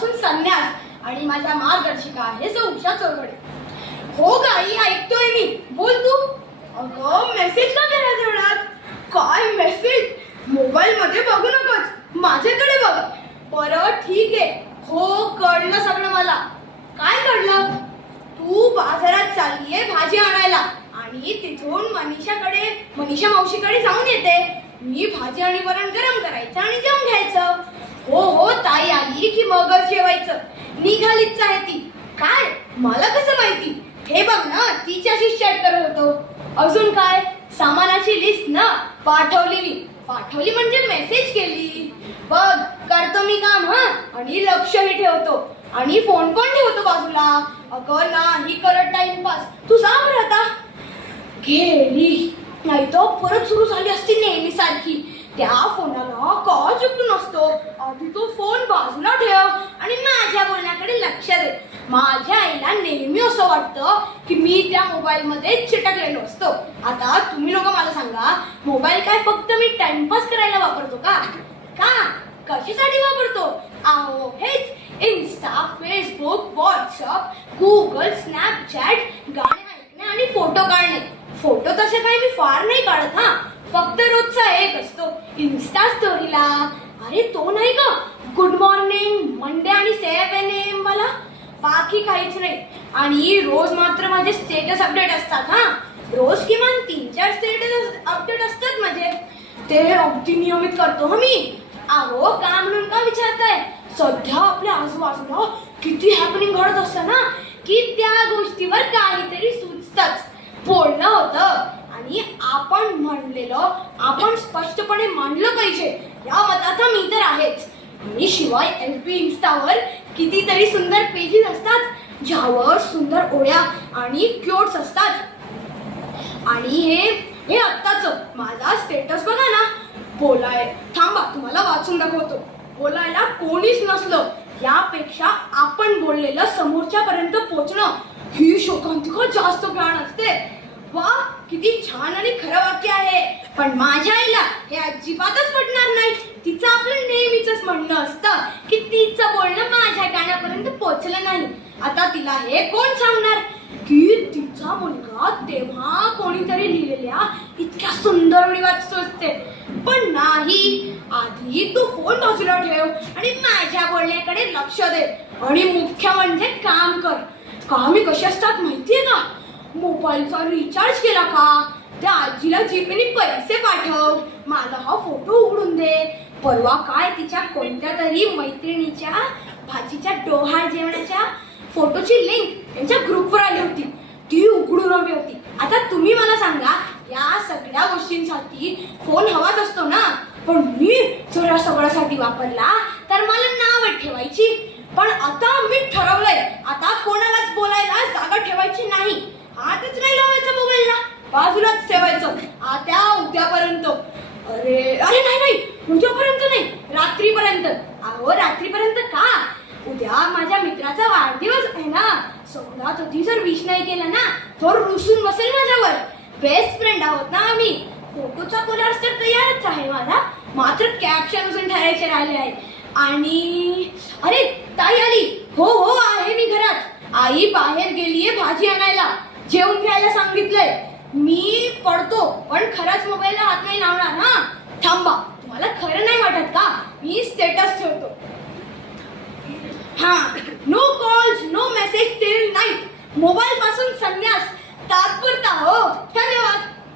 पासून संन्यास आणि माझ्या मार्गदर्शिका आहे सौ उषा चौगडे. हो गाई, ऐकतोय मी, बोल तू. अगं मेसेज का केला तेवढ्यात? काय मेसेज? मोबाईल मध्ये बघू नकोस, माझ्याकडे बघ. बरं ठीक आहे, हो कळलं सगळं मला. काय कळलं? तू बाजारात चाललीये भाजी आणायला आणि तिथून मनीषा मावशीकडे जाऊन येते. मी भाजी आणि वरण गरम करायचं आणि जेवून घ्यायचं. हो हो, ताई आली की मगच जेवायचं. निघालीच आहे ती. काय? मला कसं माहिती? हे बघ ना, तिच्याशी चॅट करत होतो. अजून काय? सामानाची लिस्ट ना पाठवली मी. पाठवली म्हणजे मेसेज केली. बघ करतो मी काम हा, आणि लक्षही ठेवतो आणि फोन पण ठेवतो बाजूला. अगं नाही करत टाइमपास. तू जा बरं आता. गेली, नाही तर परत सुरू झाली असती नेहमी सारखी. त्या फोनाला का चिपटून असतो. आधी तो फोन बाजूला ठेव आणि माझ्या बोलण्याकडे लक्ष दे. माझ्या आईला नेहमी असं वाटतं की मी त्या मोबाईल मध्ये चिटकलेलो असतो. आता तुम्ही लोक मला सांगा, मोबाईल काय फक्त मी टाइमपास करायला वापरतो का? कशासाठी वापरतो? अहो हेच Insta, Facebook, WhatsApp, Google, Snapchat, गाणे ऐकणे आणि फोटो काढणे. फोटो तसे काही मी फार नाही काढत हा, फक्त रोजचा एक असतो इन्स्टा स्टोरीला. अरे तो नाही का, गुड मॉर्निंग मंडे आणि 7 AM मला, बाकी काहीच नाही. आणि रोज मात्र माझे स्टेटस अपडेट असतात हा. रोज किमान 3-4 स्टेटस अपडेट असतात माझे. ते अगदी नियमित करतो हा मी. अहो का म्हणून का विचारताय? सध्या आपल्या आजूबाजूला किती हॅपनिंग घडत असतं ना, की त्या गोष्टीवर काहीतरी सुचतच. बोलणं होतं आणि आपण स्पष्टपणे मांडलं पाहिजे या मताचा मी तर आहेच. आणि शिवाय FB, इन्स्टावर कितीतरी सुंदर पेजेस असतात ज्यावर सुंदर ओळ्या आणि क्योट्स असतात. आणि हे आत्ताच माझा स्टेटस बघा ना. थांबा तुम्हाला वाचून दाखवतो. बोलायला कोणीच नसलं यापेक्षा आपण बोललेलं समोरच्या पर्यंत पोहोचणं ही शोकांतिका जास्त ज्ञान असते. वा, किती छान आणि खरं वाक्य आहे. पण माझ्या आईला हे अजिबातच पटणार नाही. तिचं आपलं नेहमीच म्हणणं असतं की तिचं बोलणं माझ्या कानापर्यंत पोहोचलं नाही. आता तिला हे कोण सांगणार की तिचा मुलगा तेव्हा कोणीतरी लिहिलेल्या इतक्या सुंदर ओळी वाचतो असते. पण नाही, आधी तू फोन बाजूला ठेव आणि माझ्या बोलण्याकडे लक्ष दे. आणि मुख्य म्हणजे काम कर. कामे कशी असतात माहितीये का? मोबाईलचा रिचार्ज केला का? त्या आजीला जीपेने पैसे पाठव. माझा हा फोटो उघडून दे. परवा काय तिच्या कोणत्या तरी मैत्रिणीच्या भाजीच्या डोहाळ जेवणाच्या फोटोची लिंक त्यांच्या ग्रुपवर आली होती. ती उघडून हवी होती. आता तुम्ही मला सांगा, या सगळ्या गोष्टींसाठी फोन हवाच असतो ना. पण मी जर या सगळ्यासाठी वापरला तर मला नाव ठेवायची. पण आता मी ठरवलंय, आता कोणालाच बोलायला जागा ठेवायची नाही. हातच नाही लावायचा मोबाईलला, बाजूलाच ठेवायचं. आता उद्यापर्यंत. अरे नाही, उद्यापर्यंत नाही, रात्रीपर्यंत. अहो रात्रीपर्यंत का? उद्या माझ्या मित्राचा वाढदिवस आहे ना. सगळ्यात आधी जर विश नाही केला ना तर रुसून बसेल माझ्यावर. बेस्ट फ्रेंड आहोत ना आम्ही. फोटोचा कोलाज तर तयारच आहे माझा, मात्र कॅप्शन अजून ठरायचे राहिले आहे. आणि अरे ताई आली. हो आहे मी घरात. आई बाहेर गेलीये भाजी आणायला. जेवून घ्यायला सांगितलंय. मी पडतो, पण खरंच मोबाईलला हात नाही लावणार हा. थांबा, तुम्हाला खरं नाही वाटत का? मी स्टेटस ठेवतो हा. No calls, no message till night. Mobile पासून संन्यास